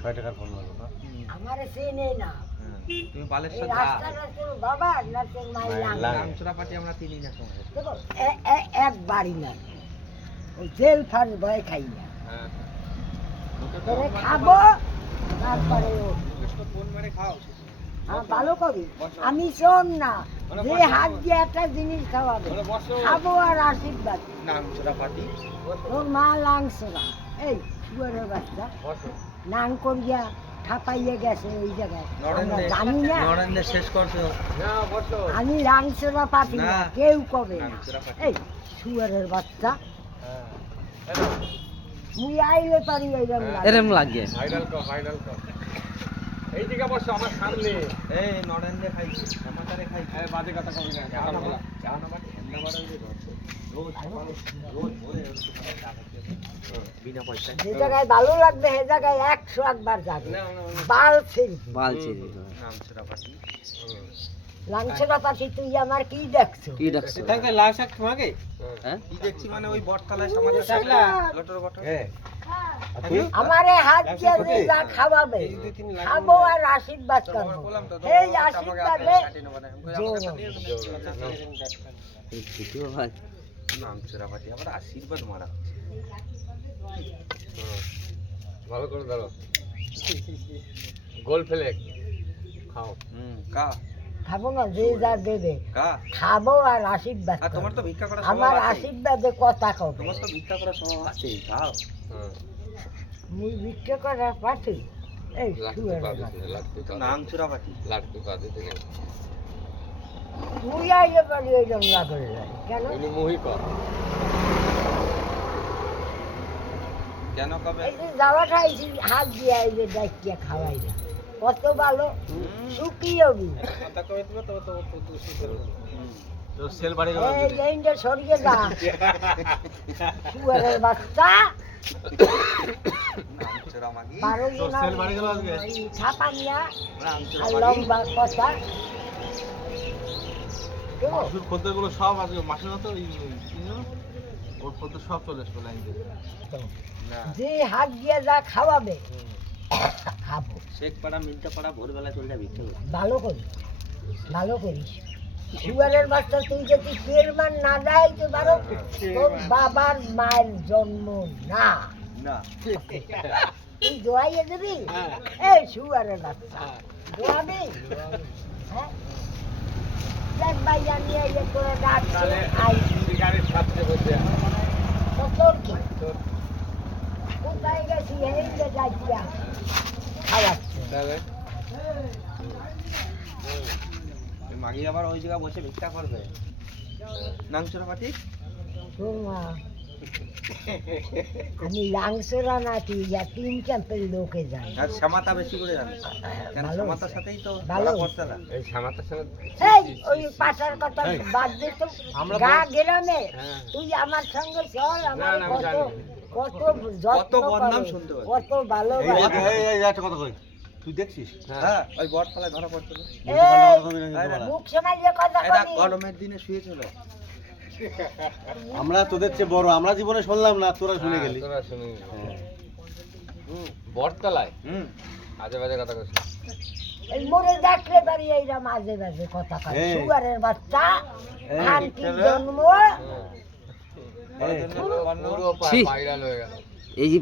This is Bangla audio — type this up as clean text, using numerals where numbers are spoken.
ছয় টাকার ফোন মারো না আমারে সে নেই না তুমি বালেশ্বর রাস্তাটা তোর বাবা না তোর মায়ের রামচূড়াপাটি আমরা চিনি না তোমার। দেখো একবারই না ওই জেল ফার ভয় খাই না খাবো তারপরে ফোন মারে খাও। ভালো করি আমি শোন না যে হাত দিয়ে একটা জিনিস খাওয়াবে খাবো আর আশীর্বাদ রামচূড়াপাটি তোর মা লাংসরা এই শুয়ারের বাচ্চা নাং করিয়া ঠাপাইয়ে গেছে ওই জায়গায় আমরা জানি না নরেন্দ্র শেষ করছো আমি লাংসরা পাতি না কেউ কবে না এই শুয়ারের বাচ্চা মুই আইলে পারি এরম লাগে এই দিকে বসো আমার সামনে এই নরেন্দ্র খাইছি সমাচারে খাইছি বাজে কথা কবি না চা না বাটি ঠান্ডা বাড়া হয়ে রোজ বিনা পয়সায় যে জায়গায় ভালো লাগবে সে জায়গায় 100 একবার যাবে বাল ছিড়বে বালছি রামচূড়াপাটি লাংসরা পাতি তুই আমার কি দেখছো কি ডাকছো তাহলে লাল শাক তোমাকে হ্যাঁ কি দেখছি মানে ওই বটতলায় সমাচার শাকলা লটর বটর হ্যাঁ আমারে হাত দিয়ে যে যা খাওয়াবে খাবো আর আশীর্বাদ করবো এই আশীর্বাদে রামচূড়াপাটি আবার আশীর্বাদ মারা ভালো করে ধরো গোল ফেলে খাও কা খাবো না যে যা দেবে কা খাবো আর আশীর্বাদ আর তোমার করবো। তো ভিক্ষা করা আমার স্বভাব আছে আশীর্বাদে কথা কবে তোমার তো ভিক্ষা করা স্বভাব আছে খাও মুই বিক্রি করা পাঠি এই শুয়ে রামচূড়াপাটি লাটকে বাদে থেকে মুই আইলে পারি ওই জন্য না করে যাই কেন উনি মুহি কর কেন কবে এই যে যাওয়া খাইছি হাত দিয়ে এই যে ডাকিয়া খাওয়াই না কত ভালো শুকিয়ে বি কথা কবে তুমি তো তো সেল বাড়ি গেল এই লাইনটা সরিয়ে যা শুয়ারের বাচ্চা রামচূড়ামাগি 12 জন সেল বাড়ি গেল আজকে ছাপা নিয়া আর রামচূড়ামাগি লম্বা কথা মাসুর খদ্দেরগুলো সব আজকে মাসুর না তো ওর খদ্দের সব চলে আসবে লাইন দিয়ে না যে হাত দিয়ে যা খাওয়াবে খাবো শেখপাড়া মিন্টাপাড়া ভোরবেলায় চলে যাবি ভালো করিস শুয়ারের বাচ্চা তুই যদি চেয়ারম্যান না যাইতে পারো তোর বাবার মায়ের জন্ম না না তুই দোয়াইয়ে দিবি এই শুয়ারের বাচ্চা দোয়াবি হ্যাঁ দেখ ভাই জানিয়ে ইয়ে করে ডাকছে গাড়ির সাথে বসে তো তোর কি কোথায় গেছি এই যে যাইয়া খাওয়াচ্ছে তাহলে মাগি আবার ওই জায়গা বসে ভিক্ষা করবে রামচূড়াপাটি তোর মা আমি লাংসরা না তুই যা 3 ক্যাম্পের লোকে যাই আর সামাতা বেশি করে জানে কেন ভালো সামাতার সাথেই তো ভালো ধরা পড়ছে না এই সামাতার সাথে এই ওই পাশার কথা বাদ দে তো আমরা গা গ্রামে হ্যাঁ। তুই আমার সঙ্গে চল আমার না, আমি কত জানি। কত কত যত্ন বদনাম করে, শুনতে পাই। কত ভালো একটা কথা কই তুই দেখছিস হ্যাঁ ওই বটতলায় ধরা পড়ছে না মুখ সমাজে কথা এরা বলি গরমের দিনে শুয়েছিল আমরা তোদের চেয়ে বড় আমরা জীবনে শুনলাম না তোরা শুনে গেলি তোরা শুনে বটতলায় আজে বাজে কথা কইছিস এই মোরে দেখলে পারি এইরা মাঝে মাঝে কথা কয় এই। সুগারের বাচ্চা এই, আন্টির চলো। জন্ম পুরো ভাইরাল হয়ে গেল এই যে